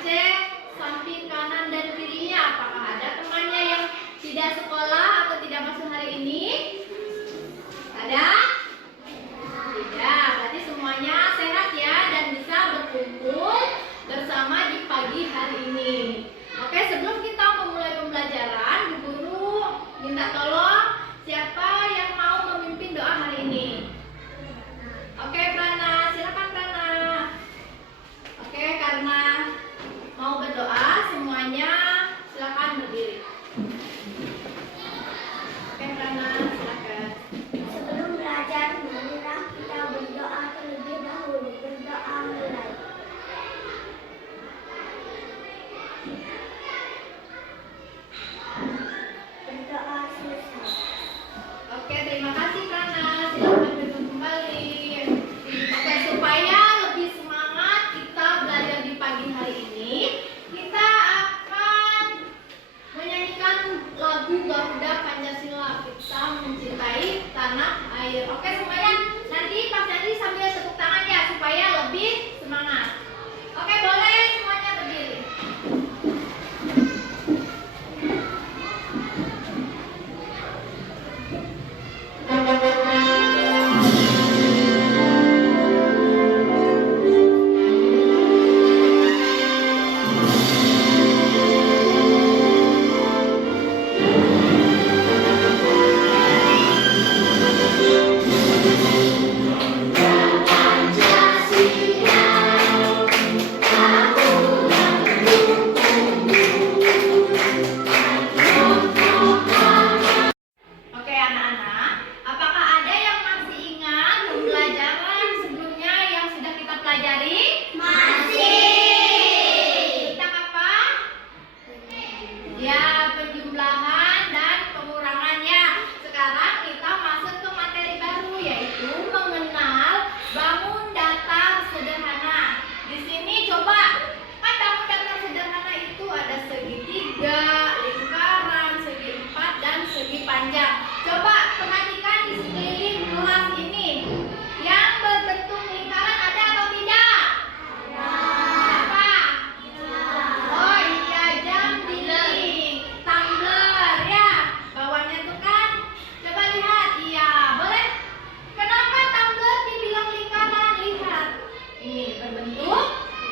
cek samping kanan dan kirinya. Apakah ada temannya yang tidak sekolah atau tidak masuk hari ini? Ada? Tidak. Berarti semuanya sehat ya dan bisa berkumpul bersama di pagi hari ini. Oke, sebelum kita memulai pembelajaran, Bu Guru minta tolong siapa yang mau memimpin doa hari ini? Oke, Prana, silakan Prana. Oke, karena mau berdoa semuanya silakan berdiri. Oke, Prana, silakan. Sebelum belajar, marilah kita berdoa terlebih dahulu. Berdoa mulai. Berdoa selesai. Oke, terima kasih Prana. Silakan duduk kembali. Oke, supaya lebih semangat kita belajar di pagi hari ini, kita akan menyanyikan lagu Garuda Pancasila. Kita mencintai tanah air. Oke, semuanya nanti Pak Chandri sambil tepuk tangan ya supaya lebih semangat. Oke, boleh semuanya berdiri. Oke anak-anak, apakah ada yang masih ingat pembelajaran sebelumnya yang sudah kita pelajari? Masih. Tentang apa? Ya, penjumlahan dan pengurangannya. Sekarang kita masuk ke materi baru, yaitu mengenal bangun datar sederhana. Di sini coba, kan bangun datar sederhana itu ada segitiga, lingkaran, segi empat, dan segi panjang. Coba perhatikan di sekeliling kelas ini. Yang berbentuk lingkaran ada atau tidak? Apa? Oh iya, jam dinding, tumbler ya. Bawahnya tuh kan. Coba lihat, iya, boleh. Kenapa tumbler dibilang lingkaran? Lihat, ini berbentuk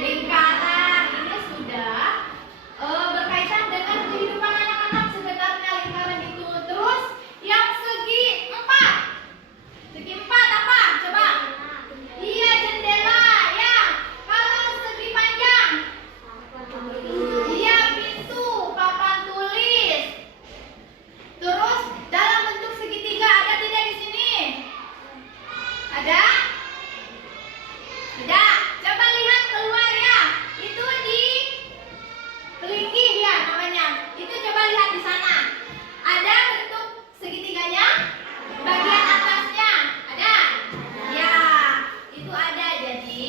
lingkaran. Ini sudah berkaitan dengan kehidupan anak-anak sebenarnya lingkaran itu. Terus yang segi empat. Segi empat apa? Coba. Iya, jendela ya. Kalau segi panjang. Iya, pintu, papan tulis. Terus dalam bentuk segitiga ada tidak di sini? Ada? Tidak. Coba lihat keluar ya. Itu di kelingking ya namanya. Itu coba lihat di sana. Ada bentuk segitiganya? Bagian atasnya ada? Ya, itu ada. Jadi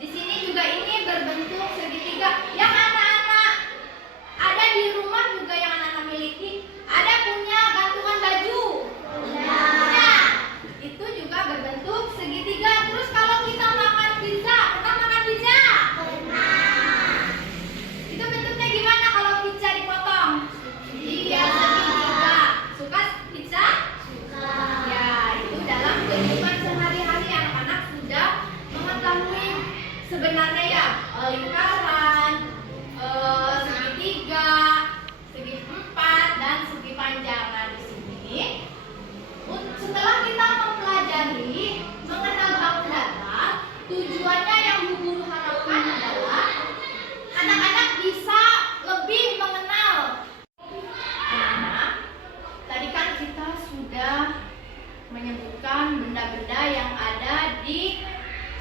di sini juga ini berbentuk segitiga. Yang anak-anak ada di rumah juga yang anak-anak miliki. Ada punya gantungan baju? Punya. Itu juga berbentuk segitiga. Terus kalau kita makan pizza, pernah makan pizza? Itu bentuknya gimana kalau pizza dipotong? Iya, segitiga. Suka pizza? Suka. Ya, itu dalam kehidupan sehari-hari anak-anak sudah mengetahui sebenarnya ya lingkaran, segitiga, segi empat, dan segi panjang. Nah, di sini setelah kita mempelajari mengenal bangun datar, tujuannya yang Bu Guru harapkan adalah anak-anak bisa lebih mengenal. Anak-anak, tadi kan kita sudah menyebutkan benda-benda yang ada di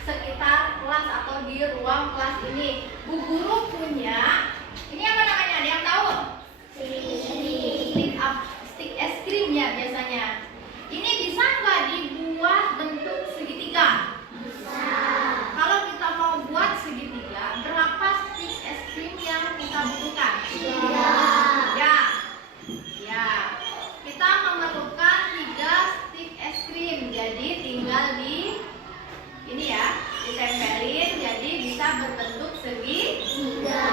sekitar kelas atau di ruang kelas ini. Bu Guru punya, ini apa namanya? Ada yang tahu? Stick es krim ya biasanya. Ini bisa nggak dibuat bentuk segitiga? Bisa. Kalau kita mau buat segitiga, berapa stick es krim yang kita butuhkan? Ya. Ya. Kita memerlukan 3 stick es krim. Jadi tinggal di ini ya, ditempelin jadi bisa berbentuk segitiga.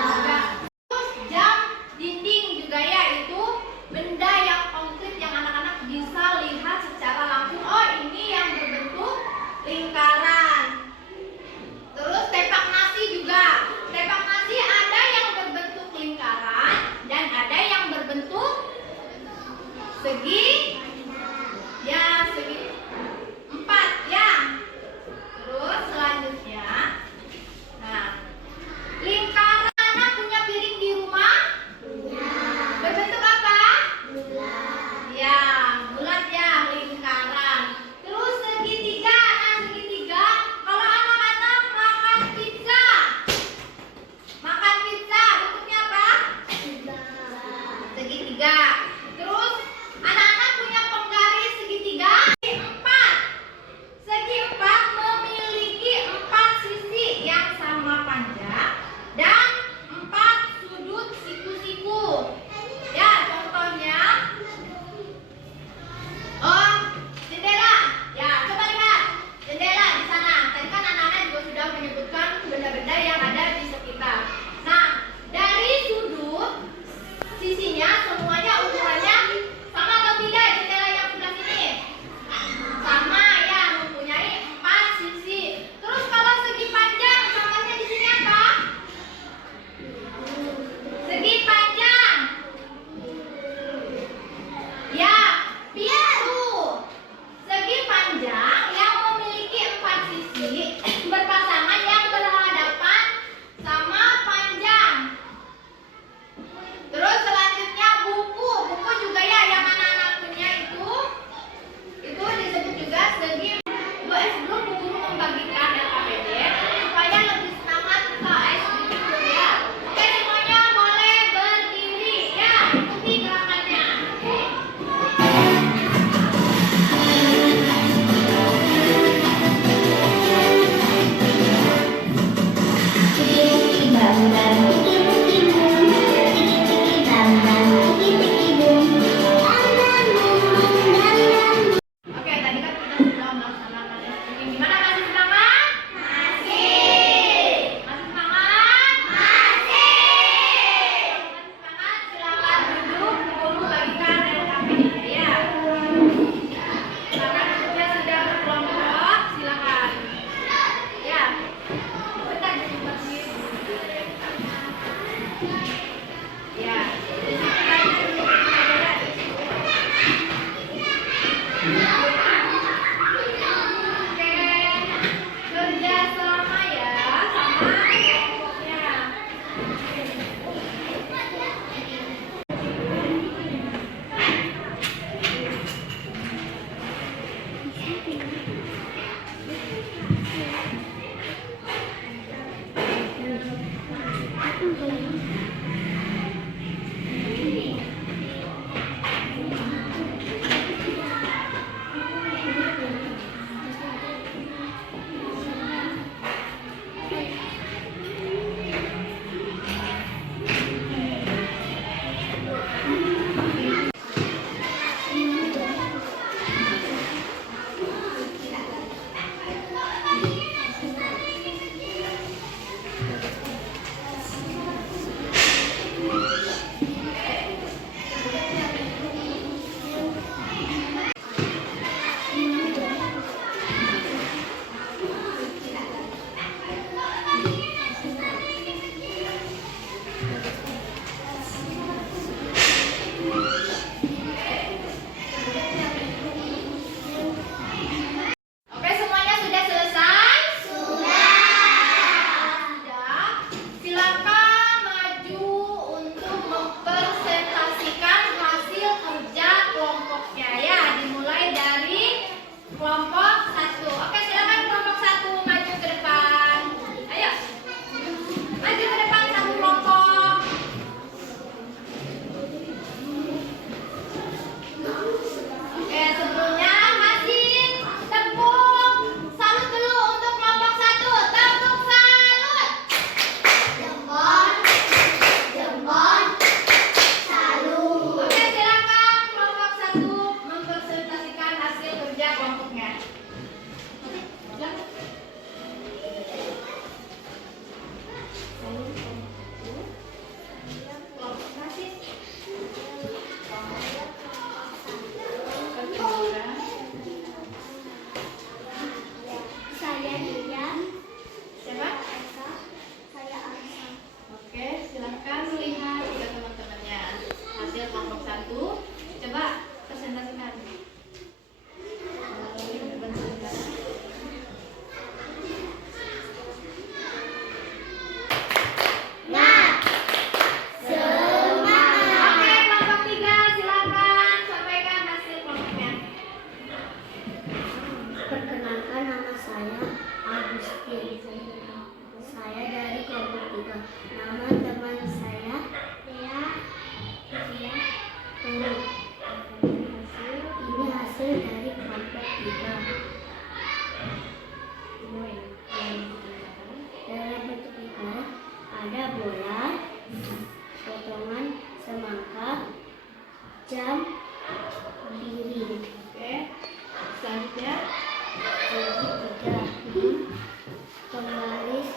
pembaris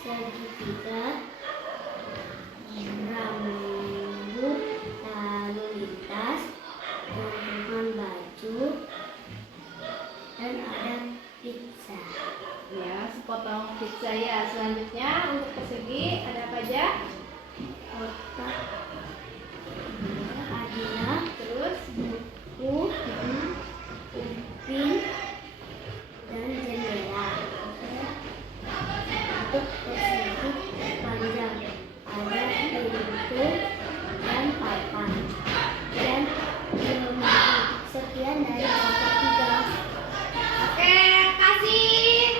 segitiga, rambut, lalu lintas, gantungan baju, dan ada pizza. Ya, sepotong pizza ya. Selanjutnya untuk persegi ada apa aja? Kotak, hadiah, Terus buku, upin, dan jendela. Untuk persegi panjang ada pintu dan papan dan lemari. Sekian dari kelompok 3. oke, kasih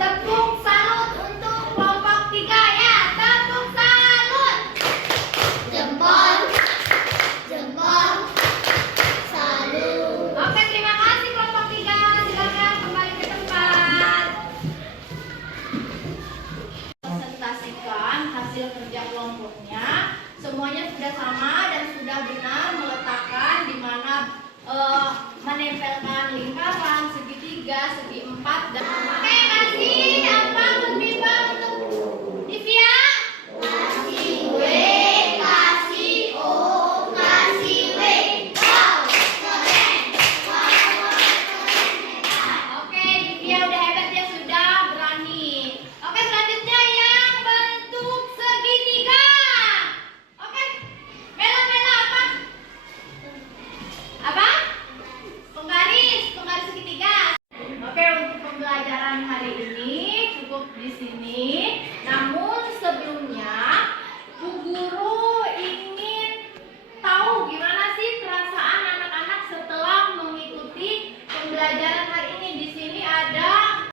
tepuk salut untuk kelompok 3 ya. Tepuk salut. Jempol, jempol, salut. Oke, terima kasih kelompok 3. Silakan kembali ke tempat. Presentasikan hasil kerja kelompoknya. Semuanya sudah sama dan sudah benar meletakkan di mana menempelkan lingkaran, segitiga, segi 4 dan oke, kasih apa lebih untuk Divya? Kasih W, kasih O, kasih W. Wow, keren. Oke, Divya udah hebat ya, sudah berani. Oke, selanjutnya yang bentuk segitiga. Oke, Mela apa? Apa? Penggaris segitiga. Oke, untuk pembelajaran hari ini cukup di sini. Namun sebelumnya, Bu Guru ingin tahu gimana sih perasaan anak-anak setelah mengikuti pembelajaran hari ini. Di sini ada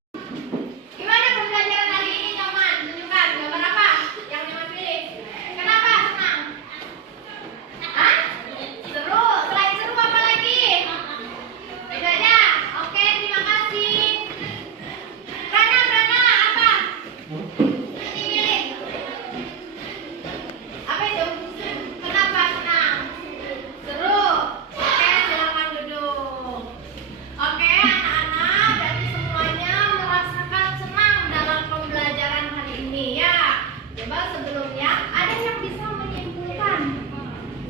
gimana pembelajaran hari ini, nyaman? Tunjukkan gambar apa yang nyaman pilih. Kenapa senang? Hah? Seru. Selain seru apa lagi? Itu aja. Oke, terima kasih. Prana apa? Ini pilih. Apa itu? Kenapa senang? Seru. Oke, silakan duduk. Oke, anak-anak, berarti semuanya merasakan senang dalam pembelajaran hari ini ya. Coba sebelumnya ada yang bisa menyimpulkan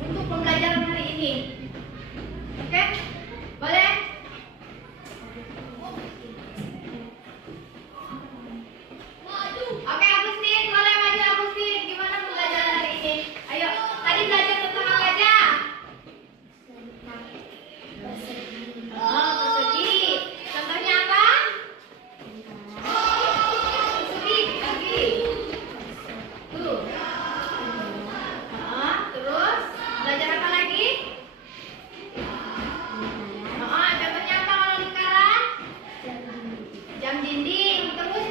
untuk pembelajaran hari ini. Oke? Boleh? Oke, Agustin, boleh maju Agustin. Gimana pembelajaran hari ini? Ayo, tadi belajar tentang apa aja? Oh, persegi. Contohnya apa? Persegi. Tuh. Terus belajar apa lagi? Contohnya apa kalau lingkaran? Jam dinding. Terus